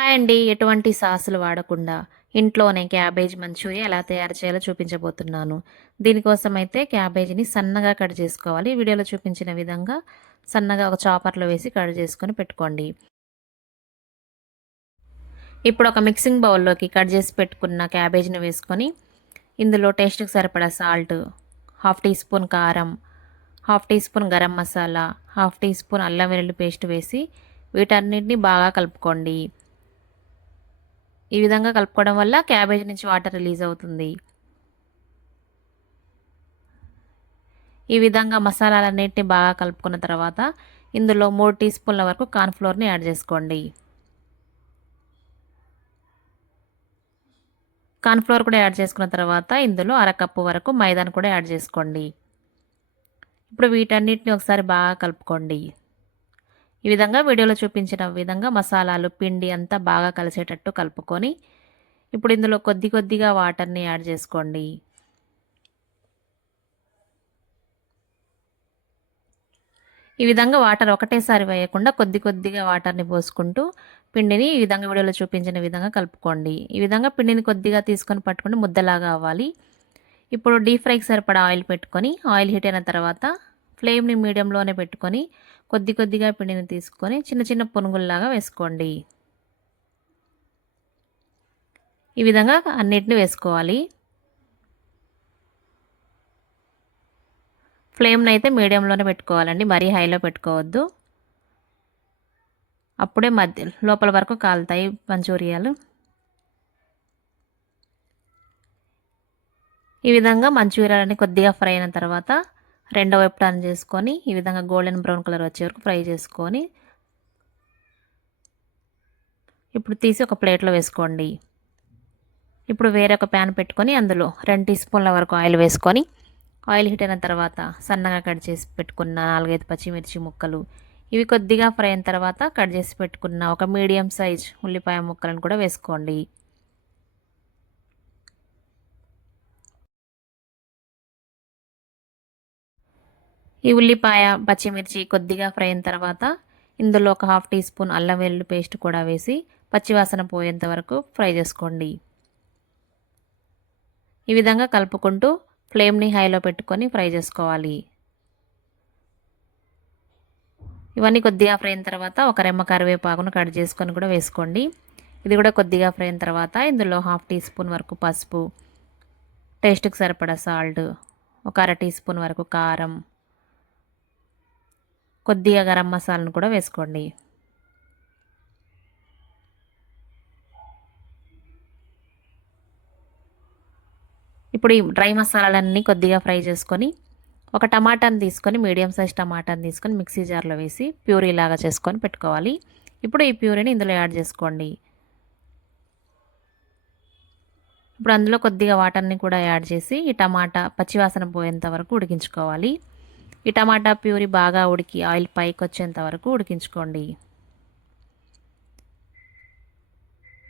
Hi అండి. ఎటువంటి సాసులు వాడకుండా ఇంట్లోనే క్యాబేజ్ మంచూరియా ఎలా తయారు చేయాలో చూపించబోతున్నాను. దీనికోసం అయితే క్యాబేజీని సన్నగా కట్ చేసుకోవాలి. వీడియోలో చూపించిన విధంగా సన్నగా ఒక చాపర్‌లో వేసి కట్ చేసుకొని పెట్టుకోండి. ఇప్పుడు ఒక మిక్సింగ్ బౌల్‌లోకి కట్ చేసి పెట్టుకున్న క్యాబేజీని వేసుకొని ఇందులో టేస్ట్‌కి సరిపడా సాల్ట్, హాఫ్ టీ స్పూన్ కారం, half teaspoon garam masala, half teaspoon అల్లం వెల్లుల్లి పేస్ట్ వేసి వీటన్నిటిని బాగా కలుపుకోండి. ఈ విధంగా కలుపుకోవడం వల్ల క్యాబేజ్ నుంచి వాటర్ రిలీజ్ అవుతుంది. ఈ విధంగా మసాలాలన్నిటిని బాగా కలుపుకున్న తర్వాత ఇందులో 3 టీ స్పూన్ల వరకు కార్న్‌ఫ్లోర్‌ని యాడ్ చేసుకోండి. కార్న్‌ఫ్లోర్ కూడా యాడ్ చేసుకున్న తర్వాత ఇందులో అరకప్పు వరకు మైదాను కూడా యాడ్ చేసుకోండి. ఇప్పుడు వీటన్నిటిని ఒకసారి బాగా కలుపుకోండి. ఈ విధంగా వీడియోలో చూపించిన విధంగా మసాలాలు, పిండి అంతా బాగా కలిసేటట్టు కలుపుకొని ఇప్పుడు ఇందులో కొద్దిగా వాటర్‌ని యాడ్ చేసుకోండి. ఈ విధంగా వాటర్ ఒకటేసారి వేయకుండా కొద్దిగా వాటర్‌ని పోసుకుంటూ పిండిని ఈ విధంగా వీడియోలో చూపించిన విధంగా కలుపుకోండి. ఈ విధంగా పిండిని కొద్దిగా తీసుకొని పట్టుకొని ముద్దలాగా అవ్వాలి. ఇప్పుడు డీప్ ఫ్రైకి సరిపడా ఆయిల్ పెట్టుకొని ఆయిల్ హీట్ అయిన తర్వాత ఫ్లేమ్‌ని మీడియంలోనే పెట్టుకొని కొద్దిగా పిండిని తీసుకొని చిన్న పునుగుల్లాగా వేసుకోండి. ఈ విధంగా అన్నిటిని వేసుకోవాలి. ఫ్లేమ్‌ని అయితే మీడియంలోనే పెట్టుకోవాలండి. మరీ హైలో పెట్టుకోవద్దు. అప్పుడే లోపల వరకు కాలుతాయి మంచూరియాలు. ఈ విధంగా మంచూరియాలని కొద్దిగా ఫ్రై అయిన తర్వాత రెండో వైపు టర్న్ చేసుకొని ఈ విధంగా గోల్డెన్ బ్రౌన్ కలర్ వచ్చే వరకు ఫ్రై చేసుకొని ఇప్పుడు తీసి ఒక ప్లేట్లో వేసుకోండి. ఇప్పుడు వేరొక ప్యాన్ పెట్టుకొని అందులో 2 టీ స్పూన్ల వరకు ఆయిల్ వేసుకొని ఆయిల్ హీట్ అయిన తర్వాత సన్నగా కట్ చేసి పెట్టుకున్న 4, 5 పచ్చిమిర్చి ముక్కలు ఇవి కొద్దిగా ఫ్రై అయిన తర్వాత కట్ చేసి పెట్టుకున్న ఒక మీడియం సైజ్ ఉల్లిపాయ ముక్కలను కూడా వేసుకోండి. ఈ ఉల్లిపాయ, పచ్చిమిర్చి కొద్దిగా ఫ్రై అయిన తర్వాత ఇందులో ఒక హాఫ్ టీ స్పూన్ అల్లం వెల్లుల్లి పేస్ట్ కూడా వేసి పచ్చివాసన పోయేంత వరకు ఫ్రై చేసుకోండి. ఈ విధంగా కలుపుకుంటూ ఫ్లేమ్‌ని హైలో పెట్టుకొని ఫ్రై చేసుకోవాలి. ఇవన్నీ కొద్దిగా ఫ్రై అయిన తర్వాత ఒక రెమ్మ కరివేపాకును కట్ చేసుకొని కూడా వేసుకోండి. ఇది కూడా కొద్దిగా ఫ్రై అయిన తర్వాత ఇందులో హాఫ్ టీ స్పూన్ వరకు పసుపు, టేస్ట్‌కి సరిపడా సాల్ట్, ఒక అర టీ స్పూన్ వరకు కారం, కొద్దిగా గరం మసాలాను కూడా వేసుకోండి. ఇప్పుడు ఈ డ్రై మసాలాలన్నీ కొద్దిగా ఫ్రై చేసుకొని ఒక టమాటాని తీసుకొని మీడియం సైజ్ టమాటాని తీసుకొని మిక్సీ జార్లో వేసి ప్యూరీ లాగా చేసుకొని పెట్టుకోవాలి. ఇప్పుడు ఈ ప్యూరీని ఇందులో యాడ్ చేసుకోండి. ఇప్పుడు అందులో కొద్దిగా వాటర్ని కూడా యాడ్ చేసి ఈ టమాటా పచ్చివాసన పోయేంత వరకు ఉడికించుకోవాలి. ఈ టమాటా ప్యూరీ బాగా ఉడికి ఆయిల్ పైకి వచ్చేంత వరకు ఉడికించుకోండి.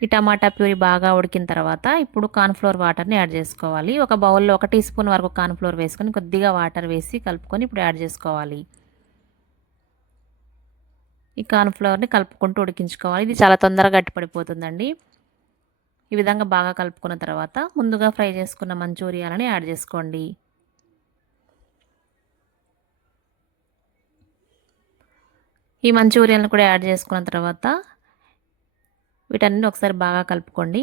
ఈ టమాటా ప్యూరీ బాగా ఉడికిన తర్వాత ఇప్పుడు కార్న్‌ఫ్లోర్ వాటర్ని యాడ్ చేసుకోవాలి. ఒక బౌల్లో 1 టీ స్పూన్ వరకు కార్న్‌ఫ్లోర్ వేసుకొని కొద్దిగా వాటర్ వేసి కలుపుకొని ఇప్పుడు యాడ్ చేసుకోవాలి. ఈ కార్న్‌ఫ్లోర్ని కలుపుకుంటూ ఉడికించుకోవాలి. ఇది చాలా తొందరగా గట్టిపడిపోతుందండి. ఈ విధంగా బాగా కలుపుకున్న తర్వాత ముందుగా ఫ్రై చేసుకున్న మంచూరియాలని యాడ్ చేసుకోండి. ఈ మంచూరియాలను కూడా యాడ్ చేసుకున్న తర్వాత వీటన్ని ఒకసారి బాగా కలుపుకోండి.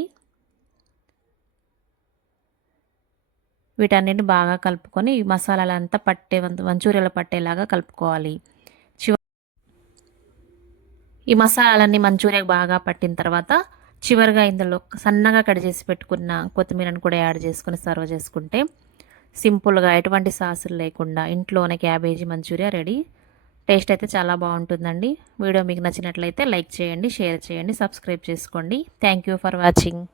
వీటన్నిటిని బాగా కలుపుకొని ఈ మసాలాలంతా మంచూరియాలో పట్టేలాగా కలుపుకోవాలి. ఈ మసాలాలన్నీ మంచూరియాకి బాగా పట్టిన తర్వాత చివరిగా ఇందులో సన్నగా కట్ చేసి పెట్టుకున్న కొత్తిమీరను కూడా యాడ్ చేసుకొని సర్వ్ చేసుకుంటే సింపుల్గా ఎటువంటి సాసులు లేకుండా ఇంట్లోనే క్యాబేజీ మంచూరియా రెడీ. టేస్ట్ అయితే చాలా బాగుంటుందండి. వీడియో మీకు నచ్చినట్లయితే లైక్ చేయండి, షేర్ చేయండి, సబ్స్క్రైబ్ చేసుకోండి. Thank you for watching.